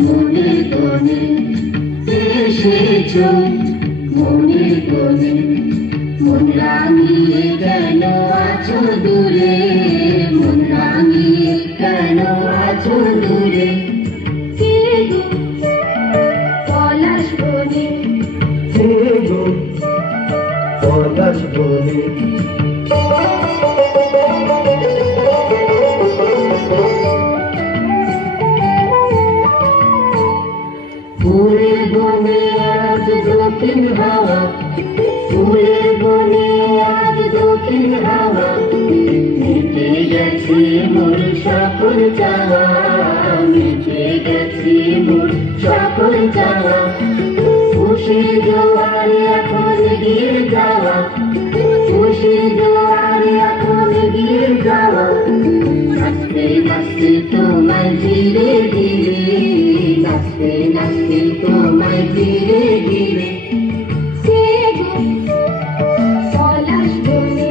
মনে কোণে এসেছো, মনে কোণে মন রাঙিয়ে কেন আছো দূরে, মন রাঙিয়ে কেন আছো দূরে। কে গো পলাশ বনে, কে গো পলাশ বনে, ফুলের বনে আজ দক্ষিণ হাওয়া, ফুলের বনে আজ দক্ষিণ হাওয়া, মিটে গেছে মোর সকল চাওয়া, মিটে গেছে মোর সকল চাওয়া। খুশি জোয়ারে এখন গিয়ে যাওয়া, খুশি জোয়ারে এখন গিয়ে যাওয়া, নাচতে নাচতে তোমায় ধীরে ধীরে, নাচতে নাচতে তোমায় ধীরে ধীরে। কে গো পলাশ বনে,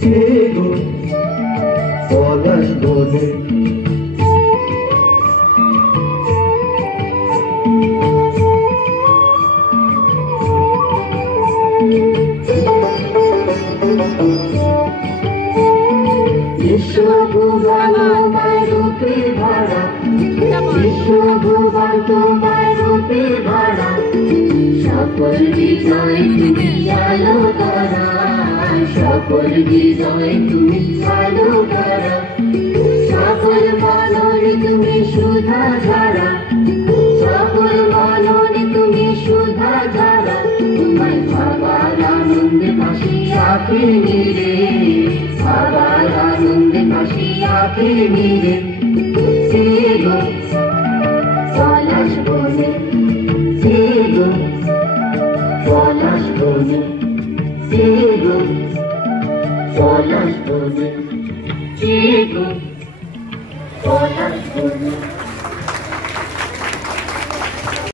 কে গো পলাশ বনে, বিশ্বভুবন তোমার রূপে ভরা, বিশ্বভুবন তোমার রূপে ভরা, সকল হৃদয় তুমি আলো করা, সকল হৃদয় তুমি আলো করা, সকল মননে তুমি সুধা ধারা, সকল মননে তুমি সুধা ধারা। তোমায় ভাবার আনন্দে ভাসি আঁখি নিরে, ভাবার আনন্দে ভাসি আঁখি নিরে। কে গো পলাশ বনে, কে গো পলাশ বনে, কে গো পলাশ বনে, কে গো পলাশ বনে।